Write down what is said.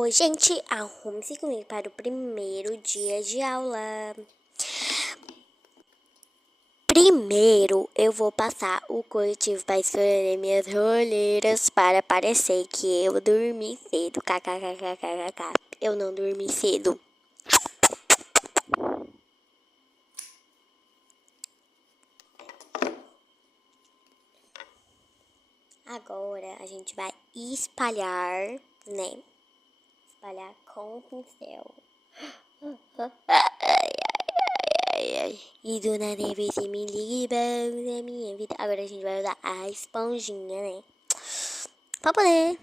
Oi, gente, arrume-se comigo para o primeiro dia de aula. Primeiro, eu vou passar o corretivo para escolher minhas olheiras para parecer que eu dormi cedo. KKKKKK. Eu não dormi cedo. Agora a gente vai espalhar, né? Espalhar com o pincel. E do nada você me liga na minha vida. Agora a gente vai usar a esponjinha, né? Pra poder